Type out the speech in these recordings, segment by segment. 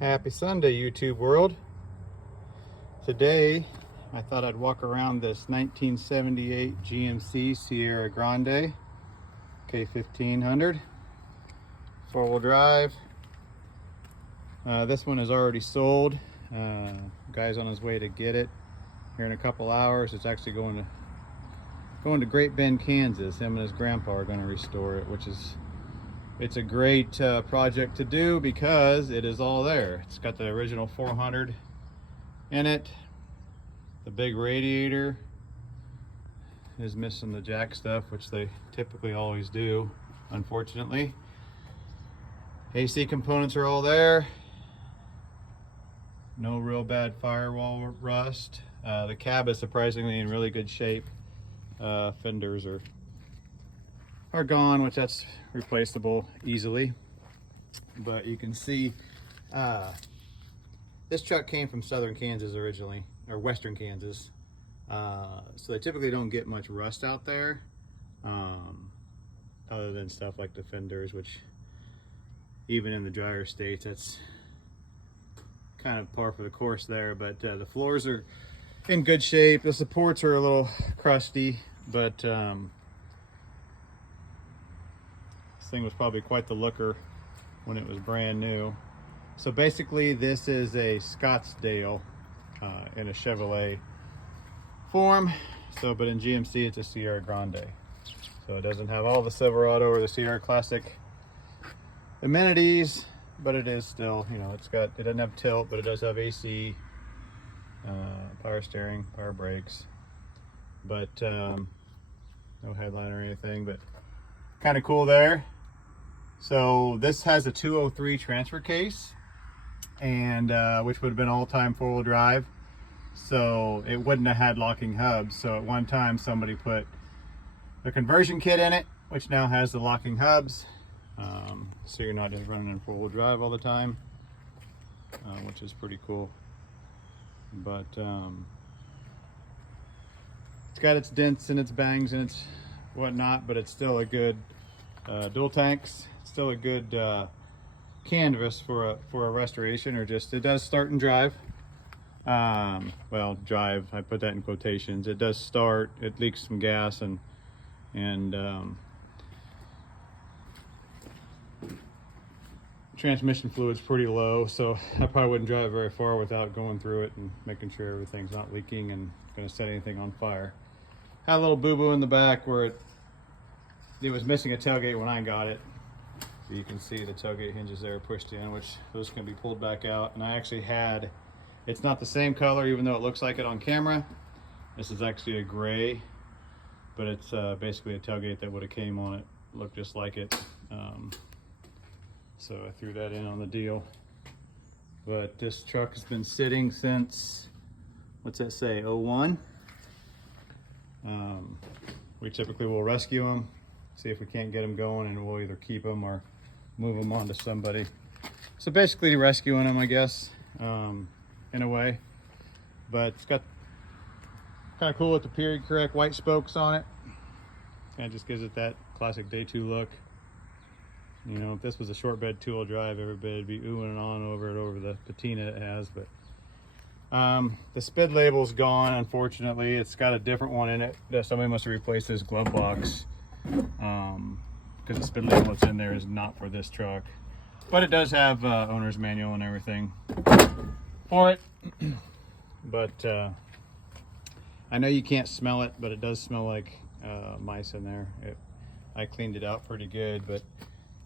Happy Sunday, YouTube world. Today, I thought I'd walk around this 1978 GMC Sierra Grande K1500 four-wheel drive. This one is already sold. Guy's on his way to get it here in a couple hours. It's actually going to Great Bend, Kansas. Him and his grandpa are going to restore it, it's a great project to do because it is all there. It's got the original 400 in it. The big radiator is missing the jack stuff, which they typically always do, unfortunately. AC components are all there. No real bad firewall rust. The cab is surprisingly in really good shape. Fenders are gone, which that's replaceable easily. But you can see this truck came from southern Kansas originally, or western Kansas. So they typically don't get much rust out there, other than stuff like the fenders, which even in the drier states, that's kind of par for the course there. But the floors are in good shape. The supports are a little crusty, but this thing was probably quite the looker when it was brand new. So basically this is a Scottsdale in a Chevrolet form. But in GMC it's a Sierra Grande. So it doesn't have all the Silverado or the Sierra Classic amenities, but it is still, it doesn't have tilt, but it does have AC, power steering, power brakes, but no headline or anything, but kind of cool there. So this has a 203 transfer case, and which would have been all-time four-wheel drive, so it wouldn't have had locking hubs. So at one time somebody put a conversion kit in it, which now has the locking hubs, so you're not just running in four-wheel drive all the time, which is pretty cool. But it's got its dents and its bangs and its whatnot, but it's still a good dual tanks. It's still a good canvas for a restoration, or just, it does start and drive. Well, drive, I put that in quotations. It does start. It leaks some gas, and transmission fluid's pretty low, so I probably wouldn't drive very far without going through it and making sure everything's not leaking and going to set anything on fire. Had a little boo-boo in the back where it was missing a tailgate when I got it. So you can see the tailgate hinges there pushed in, which those can be pulled back out. And I actually had, it's not the same color even though it looks like it on camera. This is actually a gray, but it's basically a tailgate that would have came on it, looked just like it. So I threw that in on the deal. But this truck has been sitting since, what's that say, 01? We typically will rescue them, see if we can't get them going, and we'll either keep them or move them on to somebody. So basically rescuing them, I guess, in a way. But it's got kind of cool with the period correct white spokes on it. Kind of just gives it that classic day two look. If this was a short bed two-wheel drive, everybody'd be oohing and on over the patina it has. But the SPID label's gone, unfortunately. It's got a different one in it that somebody must have replaced this glove box, because the SPID label that's in there is not for this truck. But it does have owner's manual and everything for it. But I know you can't smell it, but it does smell like mice in there. I cleaned it out pretty good, but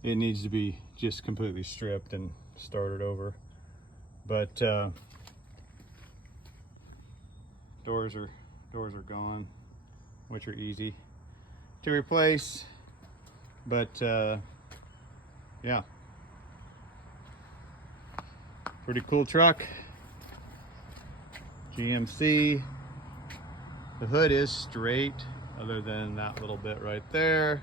it needs to be just completely stripped and started over. But doors are gone, which are easy to replace. But yeah, pretty cool truck. GMC. The hood is straight, other than that little bit right there,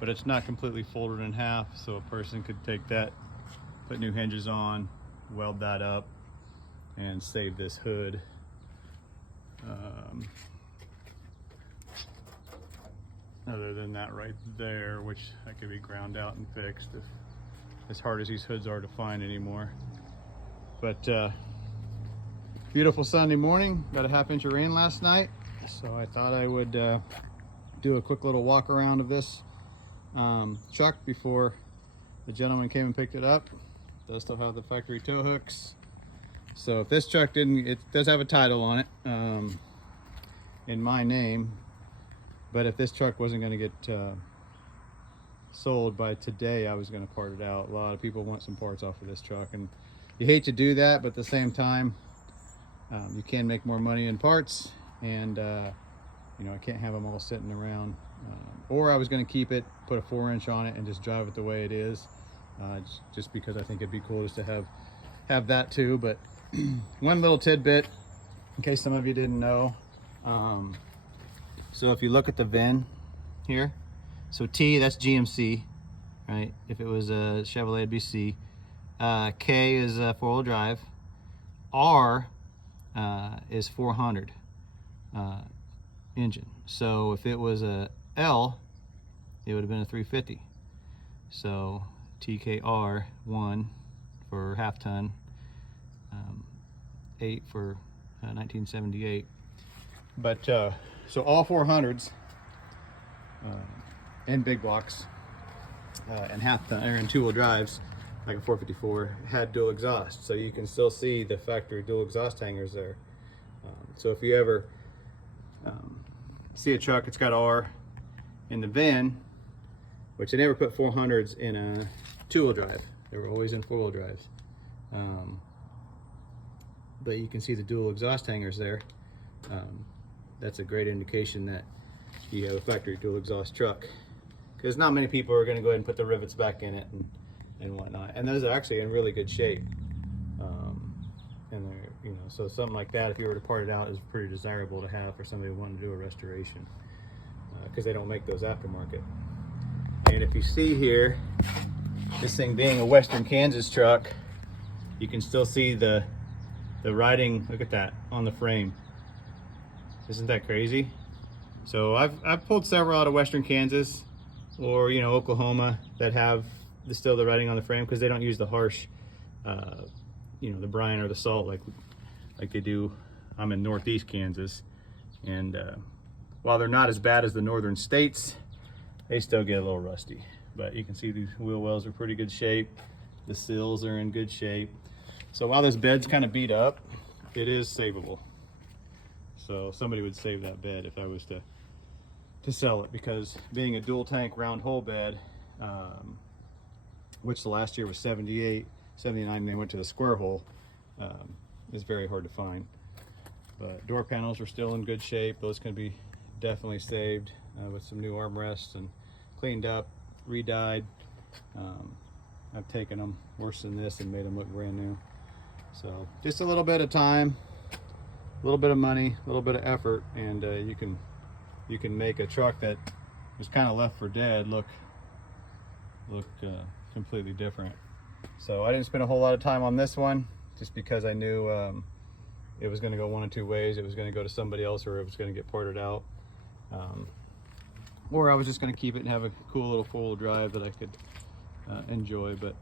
but it's not completely folded in half, so a person could take that, put new hinges on, weld that up, and save this hood. Other than that right there, which that could be ground out and fixed, if as hard as these hoods are to find anymore. But beautiful Sunday morning. Got a half inch of rain last night, so I thought I would do a quick little walk around of this truck before the gentleman came and picked it up. It does still have the factory tow hooks. So if this truck didn't, it does have a title on it in my name, but if this truck wasn't going to get sold by today, I was going to part it out. A lot of people want some parts off of this truck, and you hate to do that, but at the same time, you can make more money in parts, and you know, I can't have them all sitting around. Or I was going to keep it, put a 4-inch on it, and just drive it the way it is, just because I think it'd be cool just to have that too. But one little tidbit, in case some of you didn't know, so if you look at the VIN here, so T, that's GMC, right? If it was a Chevrolet, it'd be C. K is four-wheel drive. R is 400 engine. So if it was a L, it would have been a 350. So TKR 1 for half ton, 8 for 1978. But so all 400s and big blocks and half ton, or in two-wheel drives, like a 454, had dual exhaust. So you can still see the factory dual exhaust hangers there. So if you ever see a truck, it's got R in the VIN, which they never put 400s in a two-wheel drive. They were always in four-wheel drives. But you can see the dual exhaust hangers there. That's a great indication that you have a factory dual exhaust truck, because not many people are going to go ahead and put the rivets back in it and whatnot. And those are actually in really good shape. And they're, you know, so something like that, if you were to part it out, is pretty desirable to have for somebody wanting to do a restoration, because they don't make those aftermarket. And if you see here, this thing being a Western Kansas truck, you can still see the writing. Look at that on the frame. Isn't that crazy? So I've pulled several out of Western Kansas, or, you know, Oklahoma, that have still the writing on the frame, because they don't use the harsh you know, the brine or the salt like they do. I'm in Northeast Kansas, and while they're not as bad as the northern states, they still get a little rusty. But you can see these wheel wells are pretty good shape. The sills are in good shape. So while this bed's kind of beat up, it is savable. So somebody would save that bed if I was to sell it, because being a dual tank round hole bed, which the last year was 78, 79, they went to the square hole, is very hard to find. But door panels are still in good shape. Those can be definitely saved with some new armrests and cleaned up, re-dyed. I've taken them worse than this and made them look brand new. So just a little bit of time, a little bit of money, a little bit of effort, and you can make a truck that was kind of left for dead look completely different. So I didn't spend a whole lot of time on this one, just because I knew it was going to go one of two ways. It was going to go to somebody else, or it was going to get parted out, or I was just going to keep it and have a cool little four-wheel drive that I could enjoy. But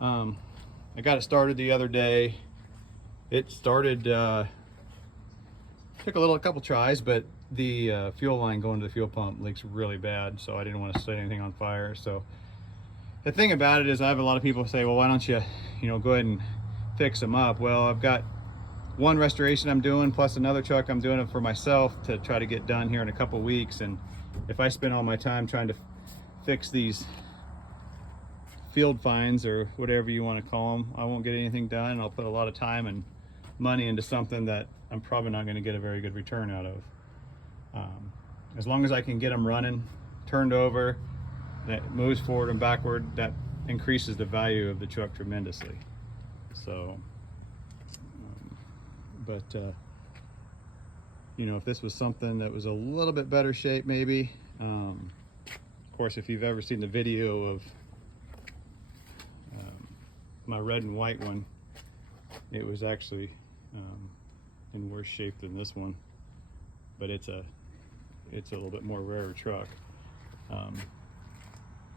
I got it started the other day. It started, took a couple tries, but the fuel line going to the fuel pump leaks really bad, so I didn't want to set anything on fire. So the thing about it is, I have a lot of people say, well, why don't you go ahead and fix them up? Well, I've got one restoration I'm doing, plus another truck I'm doing it for myself to try to get done here in a couple weeks. And if I spend all my time trying to fix these field finds, or whatever you want to call them, I won't get anything done. I'll put a lot of time and money into something that I'm probably not going to get a very good return out of. As long as I can get them running, turned over, that moves forward and backward, that increases the value of the truck tremendously. So, but if this was something that was a little bit better shape, maybe. Of course, if you've ever seen the video of my red and white one, it was actually in worse shape than this one, but it's a little bit more rarer truck.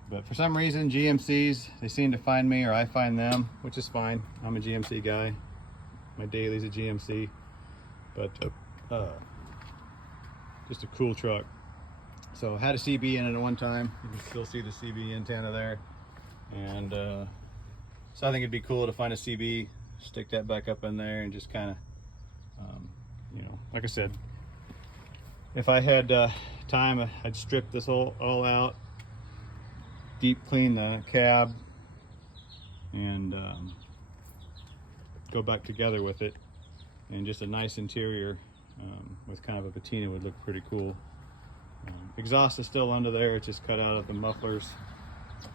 But for some reason, GMCs, they seem to find me, or I find them, which is fine. I'm a GMC guy. my dailies at GMC, but just a cool truck. So had a CB in it at one time. You can still see the CB antenna there, and so I think it'd be cool to find a CB, stick that back up in there, and just kind of, you know, like I said, if I had time, I'd strip this all out, deep clean the cab, and go back together with it, and just a nice interior with kind of a patina would look pretty cool. Exhaust is still under there, it's just cut out of the mufflers,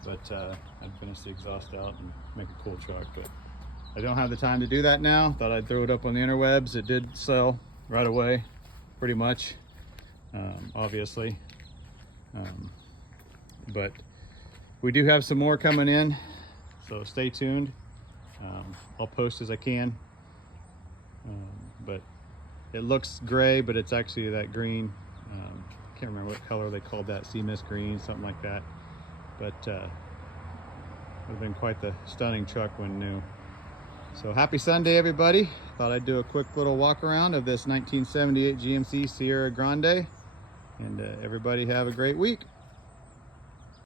but I'd finish the exhaust out and make a cool truck. But I don't have the time to do that now. Thought I'd throw it up on the interwebs. It did sell right away, pretty much, obviously. But we do have some more coming in, so stay tuned. I'll post as I can. But it looks gray, but it's actually that green. Can't remember what color they called that, sea mist green, something like that. But would have been quite the stunning truck when new. So happy Sunday, everybody. Thought I'd do a quick little walk around of this 1978 GMC Sierra Grande, and everybody have a great week.